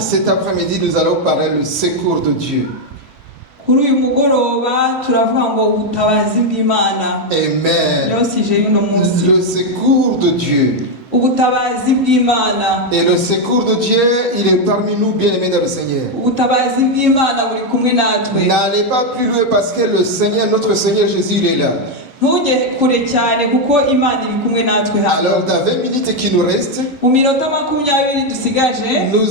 Cet après-midi, nous allons parler du secours de Dieu. Amen. Le secours de Dieu. Et le secours de Dieu, il est parmi nous, bien-aimés dans le Seigneur. N'allez pas plus loin parce que le Seigneur, notre Seigneur Jésus, il est là. Alors, dans 20 minutes qui nous restent, nous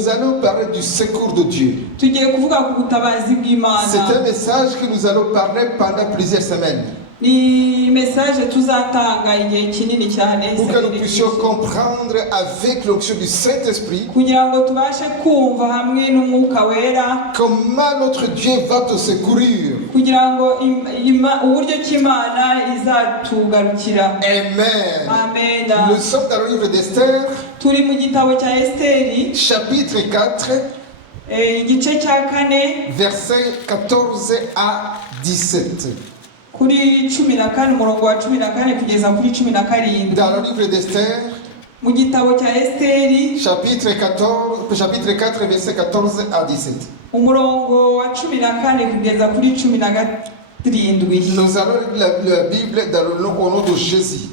allons parler du secours de Dieu. C'est un message que nous allons parler pendant plusieurs semaines. Pour que nous puissions comprendre avec l'onction du Saint-Esprit comment notre Dieu va te secourir. Amen. Nous sommes dans le livre d'Esther, chapitre 4, versets 14 à 17. Dans le livre d'Esther, chapitre 4, versets 14 à 17. Nous allons lire la Bible au nom de Jésus.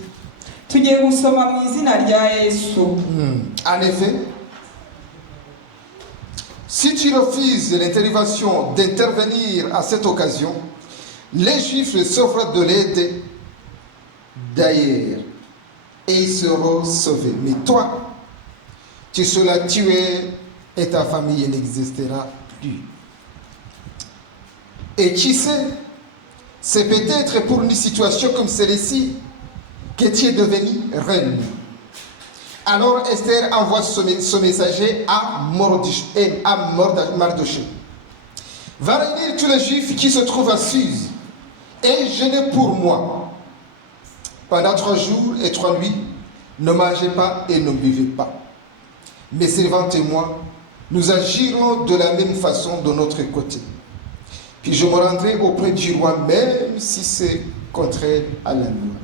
En effet, si tu refuses l'intervention d'intervenir à cette occasion, les Juifs recevront de l'aide d'ailleurs et ils seront sauvés. Mais toi, tu seras tué et ta famille n'existera plus. Et qui sait, c'est peut-être pour une situation comme celle-ci que tu es devenue reine. Alors Esther envoie son messager à Mardochée. Va réunir tous les Juifs qui se trouvent à Suse et jeûnez pour moi. Pendant 3 jours et 3 nuits, ne mangez pas et ne buvez pas. Mes servantes et moi, nous agirons de la même façon de notre côté. Puis je me rendrai auprès du roi, même si c'est contraire à la loi.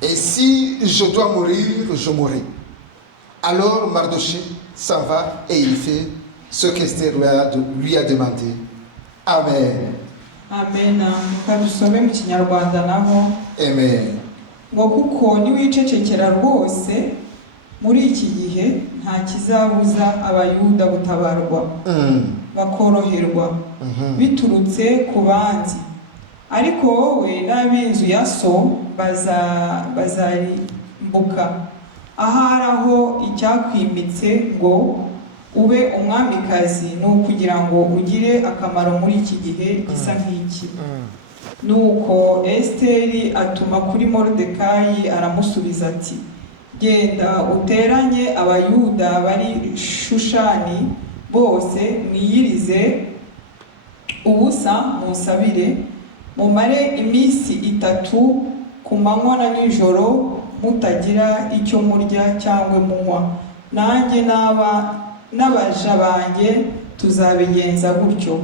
Et si je dois mourir, je mourrai. Alors Mardochée s'en va et il fait ce qu'Esther lui a demandé. Amen. Amen. Amen. Ngo kuko niwicecekera rwose muri iki gihe nta kizabuza abayuda gutabarwa bakoroherwa biturutse ku banzi, ariko wowe n'ab'inzu ya so bazarimbuka. Ahari aho icyakwimitse ngo ube umwamikazi ni ukugira ngo ugire akamaro muri iki gihe gisa nk'iki. Nuko Esteri atuma kuri Moridekayi aramusubiza ati, genda uteranye abayuda bari Shushani bose mwiyirize ubusa musabire, mumare iminsi 3 ku manywa na nijoro mutagira icyo murya cyangwa munywa, nanjye n'abaja banjye tuzabigenza gutyo.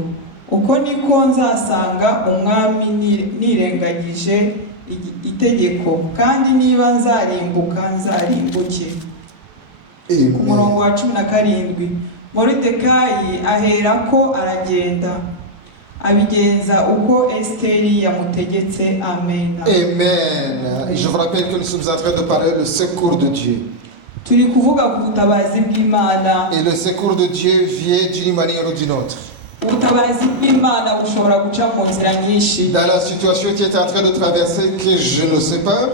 Uko niko nzasanga umwami nirengagije itegeko, kandi niba nzarimbuka nzarimbuke. Ku murongo wa 17, Moridekayi aherako aragenda abigenza uko Esteri yamutegetse. Amen. Amen. Je vous rappelle que nous sommes en train de parler du secours de Dieu. Et le secours de Dieu vient d'une manière ou d'une autre. Dans la situation que tu es en train de traverser, que je ne sais pas,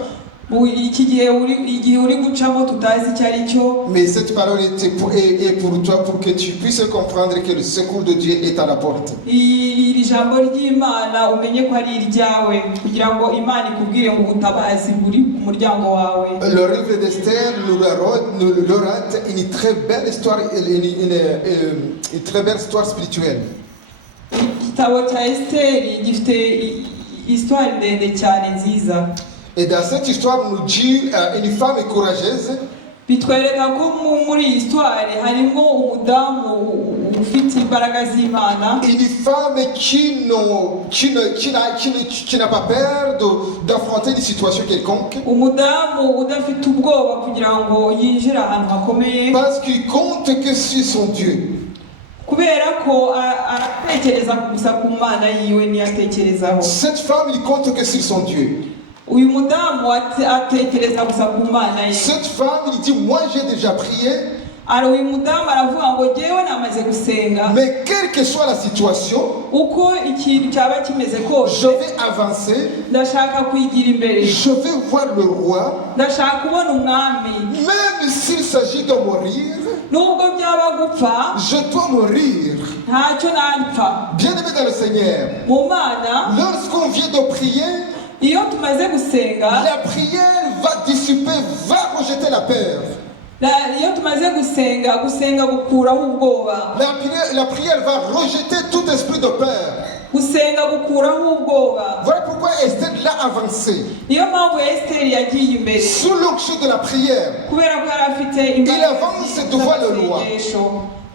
mais cette parole est pour toi, pour que tu puisses comprendre que le secours de Dieu est à la porte. Le livre d'Esther nous relate une très belle histoire, une très belle histoire spirituelle. Et dans cette histoire, on nous dit une femme courageuse. imbaraga z'Imana, Une femme qui n'a pas peur d'affronter une situation quelconque. umudamu udafite ubwoba kugira ngo yinjire ahantu hakomeye, Parce qu'il compte que sur son Dieu. kubera ko aratekereza gusa ku Mana yiwe niyo atekerezaho. Cette femme, il compte que sur son Dieu. Uyu mudamu atekereza gusa ku Mana ye. Cette femme, il dit, moi j'ai déjà prié, Uyu mudamu aravuga ngo jyewe namaze gusenga, mais quelle que soit la situation, uko ikintu cyaba kimeze je kose vais avancer, ndashaka kwigira imbere, je vais voir le roi, ndashaka kubona umwami, même s'il s'agit de mourir, nubwo byaba gupfa je dois mourir. ntacyo napfa. Bien-aimé dans le Seigneur, Mu Mana lorsqu'on vient de prier, iyo tumaze gusenga, la prière va dissiper, va rejeter la peur. iyo tumaze gusenga gukuraho ubwoba, La prière va rejeter tout esprit de peur. gusenga gukuraho ubwoba. Voilà pourquoi Esther l'a avancé. Niyo mpamvu Esiteri yagiye imbere, Sous l'onction de la prière, kubera ko yari afite il avance devant le roi.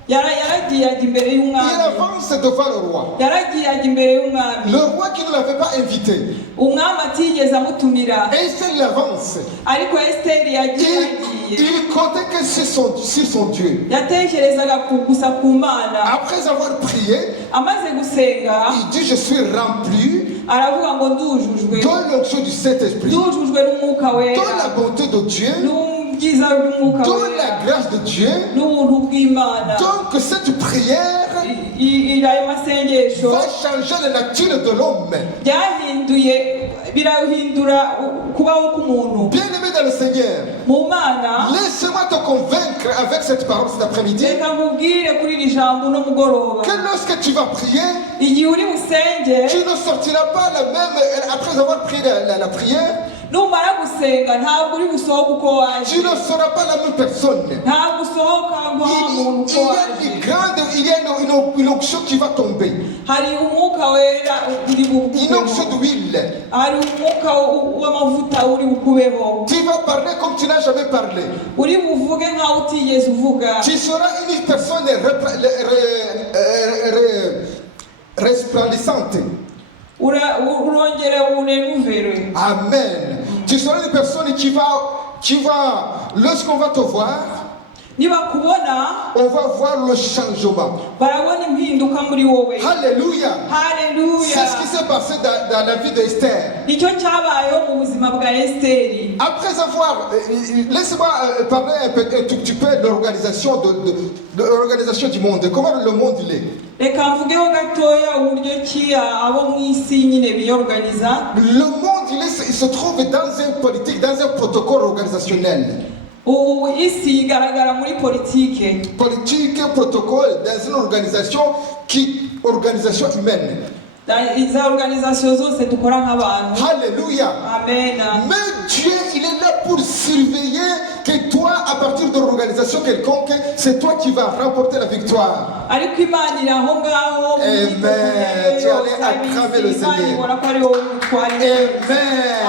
yaragiye ajya imbere Il y'umwami, avance devant le roi. yaragiye ajya imbere y'umwami, Le roi qui ne l'avait pas invité. umwami atigeze amutumira, Esther il avance. ariko Esiteri yagiye Il comptait que sur son Dieu. yatekerezaga gusa ku Mana. Après avoir prié, Amaze gusenga il dit, je suis rempli aravuga ngo ndujujwe, de l'onction du Saint-Esprit, ndujujwe n'umwuka de wera, la bonté de Dieu, n'ubwiza bw'umwuka de wera, la grâce de Dieu. n'ubuntu bw'Imana. Donc cette prière Ayo masengesho va changer la nature de l'homme. birahindura kubaho k'umuntu. Bien-aimé dans le Seigneur, Mu Mana, laisse-moi te convaincre avec cette parole cet après-midi reka nkubwire kuri iri jambo uno mugoroba, que lorsque tu vas prier, igihe uri busenge, tu ne sortiras pas la même après avoir prié la prière. numara gusenga ntabwo uri busohoka uko waje, Tu ne seras pas la même personne. ntabwo usohoka ngo wa muntu Il uko y a waje. une onction qui va tomber, Hari umwuka wera uri une bukubeho, onction d'huile. hari umwuka w'amavuta uri bukubeho, Tu vas parler comme tu n'as jamais parlé. uri buvuge nkaho utigeze uvuga. Tu seras une personne resplendissante. Urongere urenuvere. Amen. Tu seras une personne qui va, lorsqu'on va te voir, Nibakubona on va voir le changement. barabona impinduka muri wowe. Alléluia. Haleluya. C'est ce qui s'est passé dans la vie d'Esther. Nicyo cyabayeho mu buzima bwa Esiteri. Après avoir, laisse-moi parler un tout petit peu de l'organisation de l'organisation du monde. Comment le monde il est. Reka mvugeho gatoya uburyo ki abo mu isi nyine biyorganiza. Le monde il se trouve dans un politique, dans un protocole organisationnel. Ubu isi igaragara muri politike. Politique, protocole, dans une organisation humaine. Iza organisation zose dukora nk'abantu. Alléluia. Amen. Mais Dieu, il est là pour surveiller que toi, à partir de l'organisation quelconque, c'est toi qui vas remporter la victoire. Ariko Imana iri aho ngaho. Amen. Tu allais acclamer le Seigneur.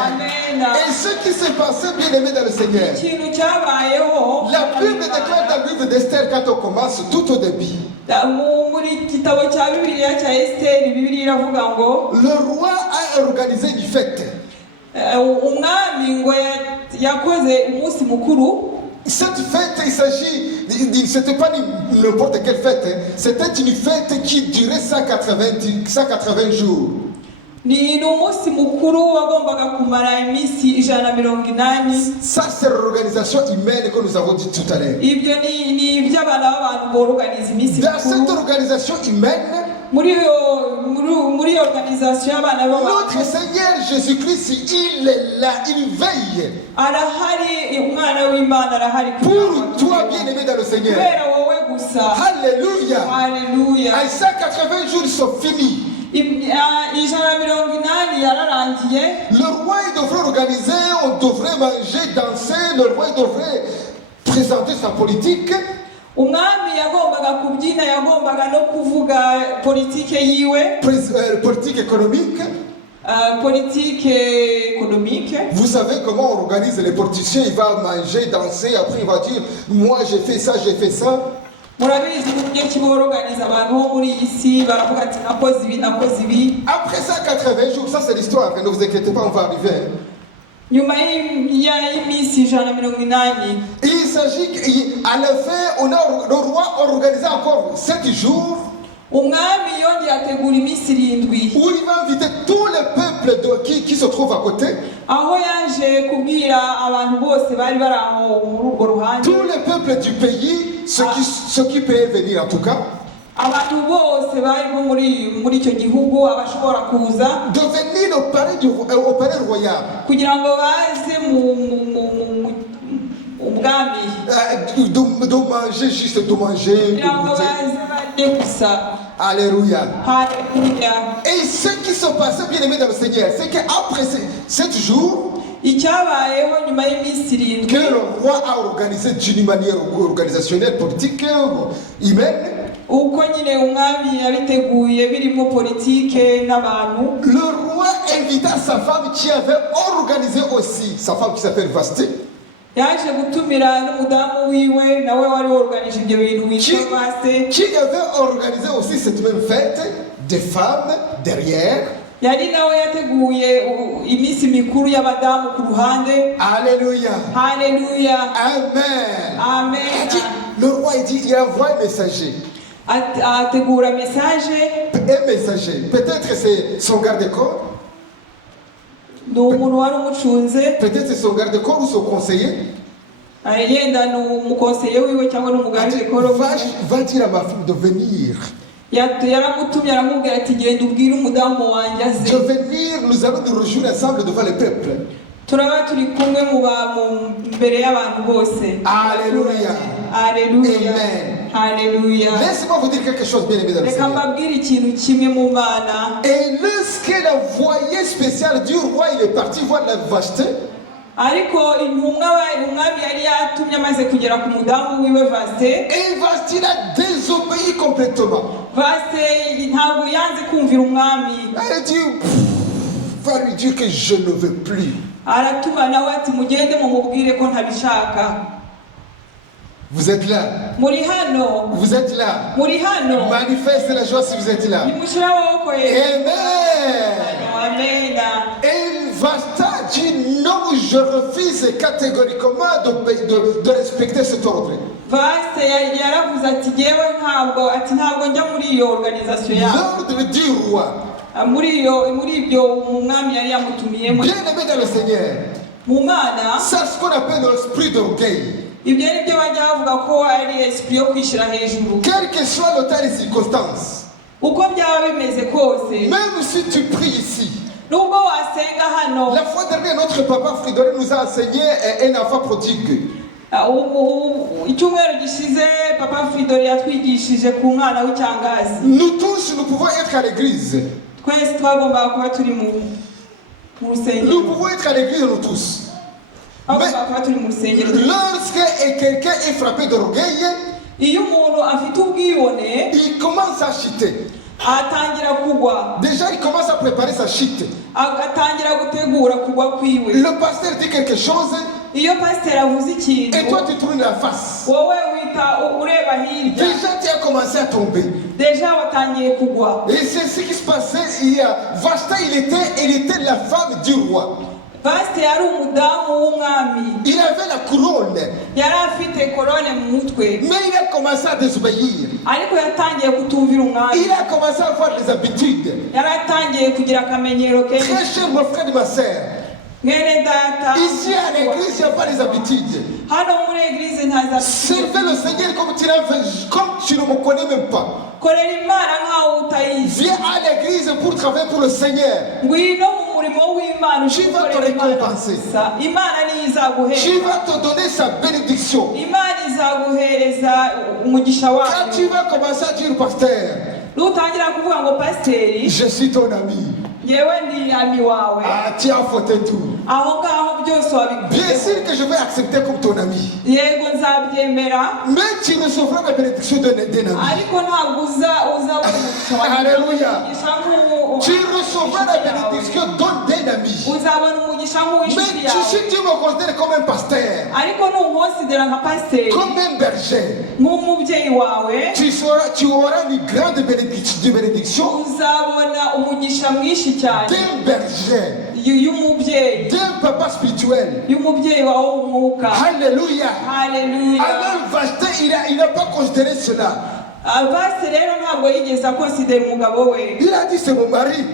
Amen. Et ce qui s'est passé, bien aimé dans le Seigneur, Ikintu cyabayeho. la Bible déclare dans le livre d'Esther, quand on commence tout au début, Muri gitabo cya Bibiliya cya Esiteri, Bibiliya iravuga ngo le roi a organisé une fête. umwami ngo yakoze umunsi mukuru. Cette fête, c'était pas n'importe quelle fête, c'était une fête qui durait 180 jours. Ni umunsi mukuru wagombaga kumara iminsi 180. Ça, c'est l'organisation humaine que nous avons dit tout à l'heure. Ibyo ni iby'abana b'abantu borganiza iminsi Dans cette mukuru. organisation humaine, muri organisation y'abana notre b'abantu Seigneur Jésus-Christ, il est là, il veille arahari. Umwana w'Imana arahari pour toi, bien-aimé dans le Seigneur. kubera wowe gusa. Alléluia. Haleluya. En 180 jours, ils sont finis. 180 yararangiye. Le roi, il devrait organiser, on devrait manger, danser, le roi, il devrait présenter sa politique. Umwami yagombaga kubyina, yagombaga no kuvuga politike yiwe, Politique économique. politique économique. Vous savez comment on organise les politiciens, il va manger, danser, après il va dire, moi j'ai fait ça, j'ai fait ça. murabizi uburyo kiboroganiza abantu bo muri iyi si baravuga ati nakoze ibi. Après ça, 80 jours, ça c'est l'histoire, ne vous inquiétez pas, on va arriver. Nyuma y'iminsi 180 Il s'agit qu'en effet, le roi a organisé encore 7 jours umwami yongeye ategura iminsi 7 où il va inviter tout le peuple qui se trouve à côté. aho yaje kubwira abantu bose bari bari aho muri urwo ruhande, Tout le peuple du pays, ceux qui peuvent venir en tout cas, abantu bose bari muri icyo gihugu abashobora kuza de venir au palais royal. kugira ngo baze mu ubwami, De manger, juste de manger, kugira ngo de goûter. baze barye gusa. Alléluia. Haleluya. Et ce qui se passait, bien aimé dans le Seigneur, c'est qu'après 7 jours, icyabayeho nyuma y'iminsi que 7 le roi a organisé d'une manière organisationnelle, politique, humaine, uko nyine umwami yabiteguye birimo politike n'abantu, le roi invita sa femme qui avait organisé aussi, sa femme qui s'appelle Vasthi, yaje gutumira n'umudamu wiwe nawe wari organije ibyo bintu witwa Vaste, qui avait organisé aussi cette même fête, des femmes derrière. yari nawe yateguye iminsi mikuru y'abadamu ku ruhande. Alléluia. Haleluya. Amen. Amen. Le roi il envoie un messager. Ategura message. Un messager. Peut-être c'est son garde-corps. Ni umuntu wari umucunze, Peut-être c'est son garde-corps ou son conseiller. yenda ni umukonseye wiwe cyangwa n'umugarde-corps. Va dire à ma femme de venir. yaramutumye aramubwira ati genda ubwire umudamu wanjye aze. De venir, nous allons nous réjouir ensemble devant le peuple. turaba turi kumwe mbere y'abantu bose. Alléluia. Haleluya. Amen. Haleluya. Laissez-moi vous dire quelque chose, bien aimé dans le reka Seigneur. mbabwire ikintu kimwe mu Mana. Et lorsque l'envoyé spécial du roi, il est parti voir la Vasthi, ariko umwami yari yatumye amaze kugera ku mudamu wiwe Vaste. et Vasthi l'a désobéi complètement. Vaste ntabwo yanze kumvira umwami. Elle dit, va lui dire que je ne veux plus. aratuma nawe ati mugende mumubwire ko ntabishaka. Vous êtes là. muri hano. Vous êtes là. muri hano. Manifestez la joie si vous êtes là. nimushyire amaboko ye. Amen. Amen. Et Vasthi dit non, je refuse catégoriquement de respecter cet ordre. Vaste yaravuze ati ngewe ntabwo njya muri iyo organisation yawe. L'ordre du roi. muri ibyo umwami yari yamutumiyemo. Bien aimé dans le Seigneur. mu Mana. C'est ce qu'on appelle l'esprit d'orgueil. ibyo ni byo bajya bavuga ko ari esprit yo kwishyira hejuru. Quelle que soit le temps et les circonstances. uko byaba bimeze kose. Même si tu pries ici. nubwo wasenga hano. La fois dernière, notre papa Fridolin nous a enseigné un enfant prodigue. icyumweru gishize papa Fridolin yatwigishije ku mwana w'icyangazi. Nous tous, nous pouvons être à l'église. twese twagombaga kuba turi mu rusengero. Nous pouvons être à l'église, nous tous. twagombaga kuba turi mu rusengero. Lorsque quelqu'un est frappé d'orgueil, iyo umuntu afite ubwibone, il commence à chuter. atangira kugwa. Déjà, il commence à préparer sa chute. atangira gutegura kugwa kwiwe. Le pasteur dit quelque chose. iyo pasiteri avuze ikintu, Et toi, tu tournes la face. wowe wita ureba hirya. Déjà, tu as commencé à tomber. deja watangiye kugwa. Et c'est ce qui se passait. Vasthi, il était la femme du roi. Vaste yari umudamu w'umwami. Il avait la couronne. yari afite korone mu mutwe. Mais il a commencé à désobéir. ariko yatangiye kutumvira umwami. Il a commencé à avoir des habitudes. yari atangiye kugira akamenyero kenshi. Très cher, mon frère et ma sœur. mwene data. Ici à l'église, il n'y a pas des habitudes. hano muri eglise ntaza. Servez le Seigneur comme tu ne me connais même pas. korera imana nkaho utayizi. Viens à l'église pour travailler pour le Seigneur. ngwino mu murimo w'imana. Tu vas te récompenser. imana niyo izaguhereza. Tu vas te donner sa bénédiction. imana izaguhereza umugisha wayo. Quand tu vas commencer à dire, pasteur, nutangira kuvuga ngo pasiteri, je suis ton ami. yewe ndi ami wawe. Tu as fauté tout. aho ngaho byose wabiguze. Bien sûr que je vais accepter comme ton ami. yego nzabyemera. Mais tu recevras la bénédiction d'un ami. ariko ntabwo uzabona umugisha wawe. Alléluia. Umugisha nk'uwo- Tu recevras la bénédiction d'un un ami. uzabona umugisha Mais nk'uw'inshuti yawe si tu me considères comme un pasteur, ariko numukonsidera nka pasiteri comme un berger, nk'umubyeyi wawe tu auras une grande bénédiction uzabona umugisha mwinshi cyane d'un berger, y'umubyeyi d'un papa spirituel. y'umubyeyi wawe w'umwuka. Alléluia. Haleluya. Alors Vastin, il n'a pas considéré cela. Vase rero ntabwo yigeze akonsidera umugabo we, Il a dit c'est mon mari.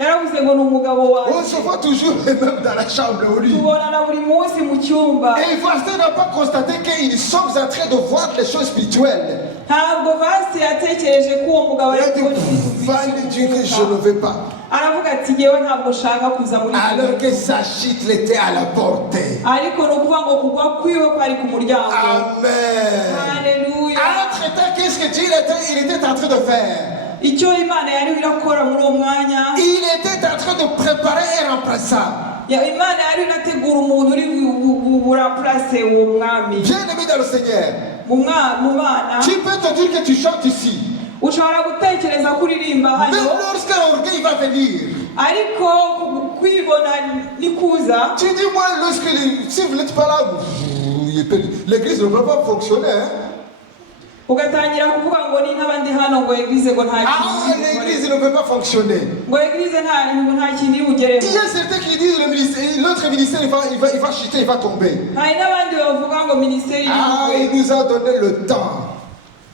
yaravuze ngo ni umugabo On wanjye, se voit toujours et même dans la chambre au lit. tubonana buri munsi mu cyumba. Et Vastin n'a pas constaté qu'ils sont en train de voir les choses spirituelles. Ntabwo Vase yatekereje ko uwo mugabo Il a ari dit, gukora ibintu Vanne dit que je ne by'umwuka. vais pas. Aravuga ati ngewe ntabwo nshaka kuza muri iki Alors que gihugu. sa chute était à la portée. ariko ni ukuvuga ngo kugwa kwiwe kwari ku muryango. Amen. Haleluya. Entre-temps, qu'est-ce que Dieu il était en train de faire? icyo Imana yari irakora muri uwo mwanya, Il était en train de préparer un remplaçant. Imana yari irategura umuntu uri burapurase uwo mwami Bien-aimé dans le Seigneur, mu bana. tu peux te dire que tu chantes ici. Ushobora gutekereza kuririmba Mais hano, lorsque l'orgueil va venir, ariko kwibona ni kuza. tu dis, moi, si vous n'êtes pas là, l'église ne va pas fonctionner. Hein? Ugatangira kuvuga ngo ni nk'abandi hano ngo eglise ngo nta Ah, l'église ne peut pas fonctionner. ngo eglise nta kintu iri bugereho. Il y a certains qui disent l'autre ministère il va chuter, il va tomber. hari n'abandi bavuga ngo minisiteri Ah, y'ubukwe, il nous a donné le temps.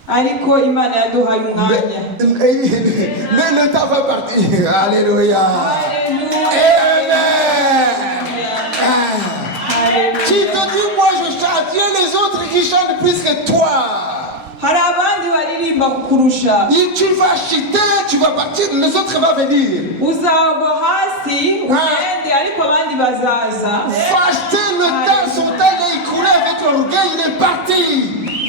ariko Imana yaduhaye umwanya. Mais le temps va partir. Alléluia. Haleluya. Amen. Haleluya. Tu te dis, moi je chante. Il y a les autres qui chantent plus que toi. hari abandi baririmba kukurusha. Et tu vas chuter, tu vas partir, les autres vont venir. uzagwa hasi ugende, ariko abandi bazaza. Vacheter le temps, son temps il est écoulé avec l'orgueil, il est parti.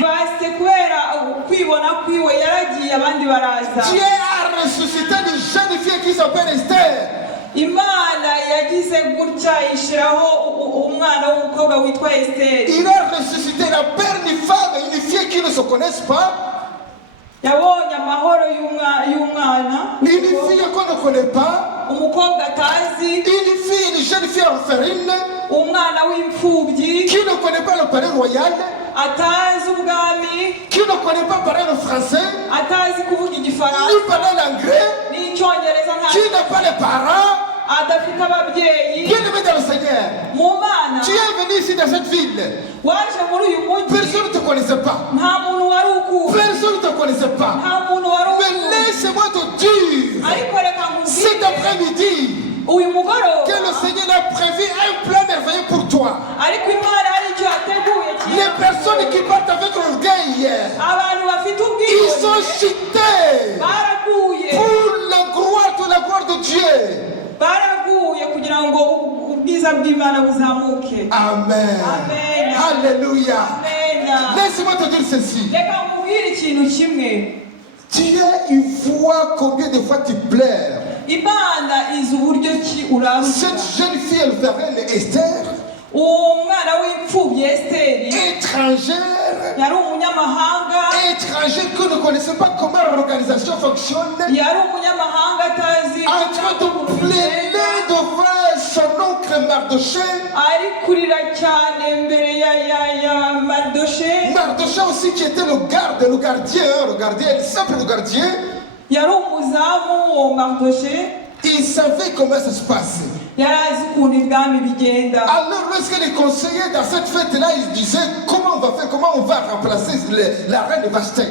Vase kubera kwibona kwiwe yaragiye, abandi baraza. Dieu a ressuscité une jeune fille qui s'appelle Esther. Imana yagize gutya ishyiraho umwana w'umukobwa witwa Esiteri. Il a ressuscité la père d'une femme, une fille qui ne se connaissent pas. yabonye amahoro y'umwana, Une fille qu'on ne connaît pas. umukobwa atazi, Une jeune fille orpheline umwana w'imfubyi, qui ne connaît pas le palais royal, atazi ubwami, qui ne connaît pas parler le français, atazi kuvuga igifaransa ni parler l'anglais, n'icyongereza, qui n'a pas les parents. adafite ababyeyi. Bien-aimé dans le Seigneur, mu bana tu es venu ici dans cette ville. waje muri uyu mujyi, Personne ne te connaissait pas. nta muntu wari ukuzi, Personne ne te connaissait pas. nta muntu wari Mais ukuzi. laisse-moi te dire, ariko reka cet nkubwire, après-midi, uyu mugoroba que le Seigneur a prévu un plan merveilleux pour toi. ariko Imana hari icyo yateguye Les cyiza. personnes qui partent avec l'orgueil, abantu bafite ils ubwiyunge sont chutés baraguye, pour la gloire de Dieu. baraguye kugira ngo ubwiza bw'Imana buzamuke. Amen. Amen. Alléluia. Amen. Laisse-moi te dire ceci. reka nkubwire ikintu kimwe, Dieu, il voit combien de fois tu pleures. Imana izi uburyo ki uraruka. Cette jeune fille alphabète Esther, uwo mwana w'imfubyi Esiteri étrangère, yari umunyamahanga, étrangère que ne connaissait pas comment l'organisation fonctionne, yari umunyamahanga atazi en train de plaider devant son oncle Mardoché. ari kurira cyane imbere ya Maridoshe. Mardoché aussi qui était le gardien, le simple gardien. yari umuzamu wo Maridoshe, Il savait comment ça se passe. yari azi ukuntu ibwami bigenda. Alors lorsque les conseillers dans cette fête-là, ils disaient comment on va faire, comment on va remplacer la reine Vashti.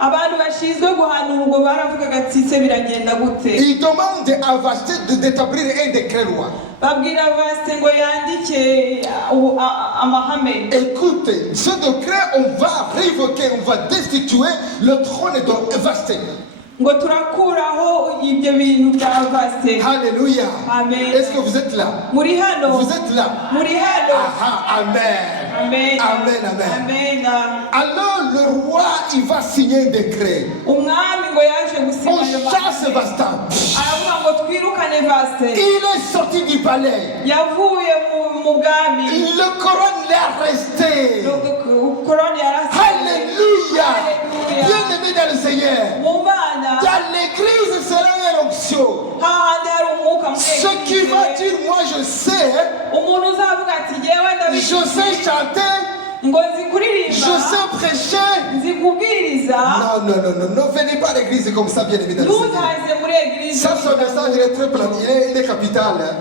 abantu bashinzwe guhanura ubwo baravugaga ati se biragenda gute. Ils demandent à Vashti d'établir un décret loi. babwira Vase ngo yandike amahame. Écoute, ce décret, on va révoquer, on va destituer le trône de Vashti. ngo turakuraho ibyo bintu bya Vase. Alléluia. Amen. Est-ce que vous êtes là? muri hano, Vous êtes là? muri hano. Ah, amen. Amen. Amen, amen. Amen. Alors le roi, il va signer un décret. umwami ngo yaje On gusinya ayo chasse mahame. Vashti. aravuga ngo twirukane Vase. Il est sorti du palais. yavuye mu bwami. Le couronne l'a resté. koroni yarasize. Alléluia. Alléluia. Bien-aimé dans le Seigneur. mu bana Dans l'église sera une onction. hahandi hari umwuka Ce qui va dire je sais chanter, ngo nzi je kuririmba sais prêcher. nzi kubwiriza Non, ne venez pas à l'église comme ça, bien évidemment. ntuzaze muri eglise Ça, son message, il est très plan, il est capital. Hein.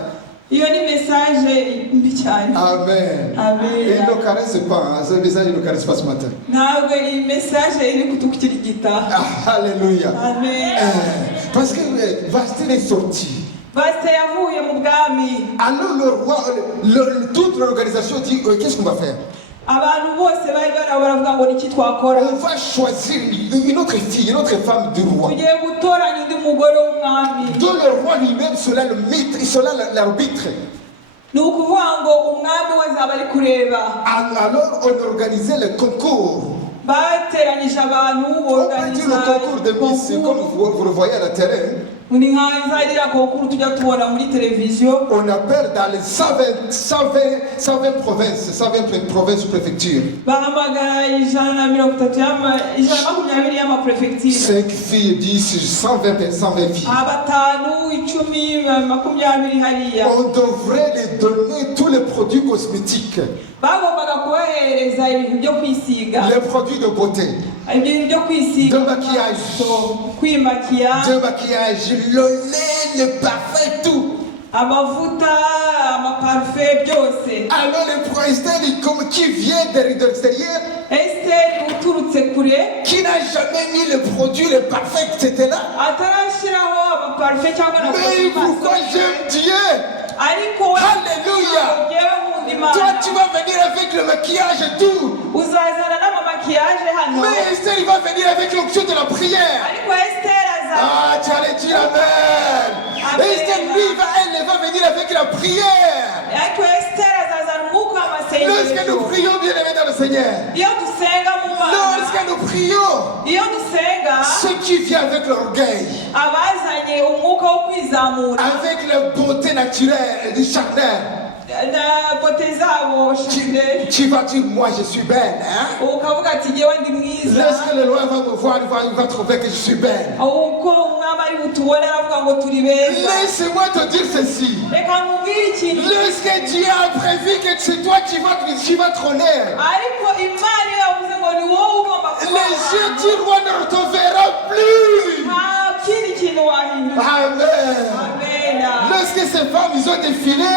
iyo ni message mbi cyane. Amen. Amen. Il ne caresse pas, hein. Ce message, il ne caresse pas ce matin. ntabwo iyi message iri kutukirigita. Alléluia. Amen. Parce que Vastil est sorti. Pasteur yavuye mu bwami. Alors le roi, toute l'organisation dit qu'est-ce qu'on va faire? Abantu bose bari baravuga ngo niki twakora. On va choisir une autre fille, une autre femme du roi. Tugiye gutoranya undi mugore w'umwami. Dont le roi lui-même sera le maître, sera l'arbitre. Ni ukuvuga ngo umwami we azaba ari kureba. Alors on organisait le concours. Bateranyije abantu On peut dire le concours de Miss, comme vous le voyez à la télé. ni nk'izariya konkuru tujya tubona muri televiziyo. On appelle dans les 120 provinces, 120 provinces ou préfectures. Bahamagara ijana na mirongo itatu ijana na makumyabiri y'amaprefecture. 5 filles, 10, 120 filles. Batanu, icumi, makumyabiri hariya. On devrait les donner tous les produits cosmétiques. Bagombaga kubahereza ibintu byo kwisiga. Les produits de beauté. Ibintu byo kwisiga. De maquillage. Kwimakiya. De maquillage, le lait, le parfum, tout. Amavuta, amaparufe byose. Alors le prophète qui vient de l'extérieur, Esther uturutse kure. qui n'a jamais mis le produit, le parfum, etc. Atarashiraho amaparufe cyangwa na Mais pourquoi j'aime Dieu? ariko we Alléluia. Toi tu vas venir avec le maquillage et tout. uzazana n'amamakiyaje hano. Mais Esther il va venir avec l'onction de la prière. Ariko Esther azana. Ah, tu allais dire Amen. Esther lui, elle va venir avec la prière. ariko Esther azazana umwuka w'amasengesho. Lorsque nous prions, bien aimés dans le Seigneur. Iyo dusenga mu Mana. Lorsque nous prions, Iyo dusenga. ce qui vient avec l'orgueil, Abazanye umwuka wo kwizamura. avec la beauté naturelle du charnel, na bote zabo shinde. tu vas dire, moi je suis belle. Hein? Ukavuga ati jyewe ndi mwiza. Lorsque le roi va me voir, il va trouver que je suis belle. Uko umwami ari butubone aravuga ngo turi beza. Laisse-moi te dire ceci. Reka nkubwire ikintu. Lorsque Dieu a prévu que c'est toi qui vas trôner, ariko Imana yavuze ngo ni wowe ugomba les yeux du roi ne te verront plus. nta kindi kintu wahindura. Amen. Amen. Lorsque ces femmes, ils ont défilé,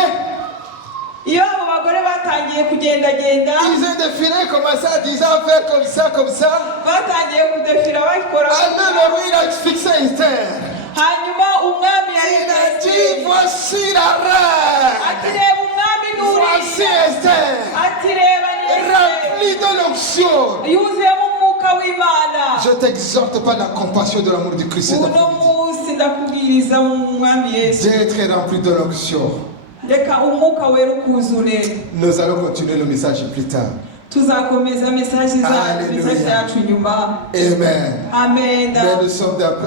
iyo abo bagore batangiye kugendagenda. ils ont défilé, commencé à disant faire comme ça. batangiye kudefira bakora. Alors le roi il a fixé Esther. hanyuma umwami Il a dit, voici la reine. ati reba umwami Voici n'uriya. Esther. ati reba ni Remplie de l'onction. yuzuyemo umwuka w'Imana. Je t'exhorte par la compassion de l'amour du Christ cet uno après-midi, munsi ndakubwiriza mu mwami Yesu. d'être rempli de l'onction. reka umwuka wera ukuzure. Nous allons continuer le message plus tard. tuzakomeza mesaje Alléluia. yacu nyuma. Amen. Amen. Mais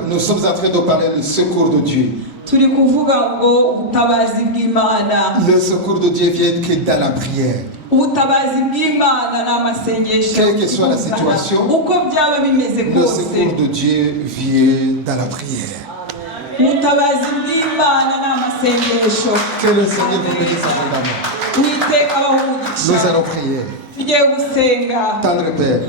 nous sommes en train de parler du secours de Dieu. turi kuvuga ngo ubutabazi bw'Imana. Le secours de Dieu vient que dans la prière. ubutabazi bw'Imana n'amasengesho. Quelle que soit la situation, uko byaba bimeze le kose. secours de Dieu vient dans la prière. ubutabazi bw'Imana n'amasengesho. Que le Seigneur vous bénisse abondamment. Uwiteka abahe Nous umugisha. allons prier. tugiye gusenga. Tendre Père,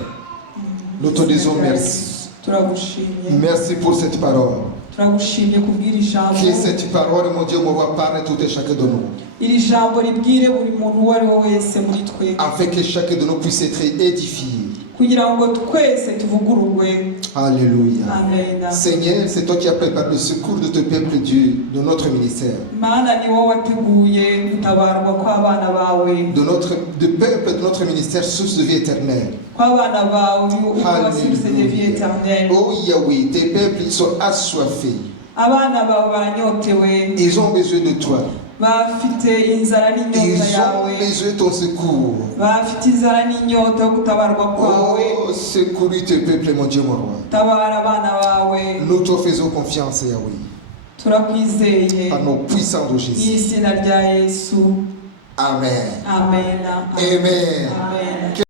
nous te disons merci. turagushimye. Merci pour cette parole. turagushimye kubwira ijambo. Que cette parole, mon Dieu, me voit parler tout et chacun de nous. iri jambo ribwire buri muntu uwo ari we wese muri twe. Afin que chacun de nous puisse être édifié. kugira ngo twese tuvugururwe. Alléluia. Amen. Seigneur, c'est toi qui as préparé le secours de ton peuple Dieu, de notre ministère. Mana ni wowe wateguye gutabarwa kw'abana bawe. De peuple de notre ministère, source de vie éternelle. kw'abana bawe uba source de vie éternelle. Oh Yahweh, tes peuples, ils sont assoiffés. abana bawe baranyotewe. Ils ont besoin de toi. bafite inzara n'inyota Ils yawe. ont besoin de ton secours. bafite inzara n'inyota yo gutabarwa kwawe. Oh, secours tes peuples, mon Dieu, mon roi. tabara abana bawe. Nous te faisons confiance, Yahweh. turakwizeye Par nos puissants de mu Jésus. izina rya Yesu. Amen. Amen. Amen. Amen.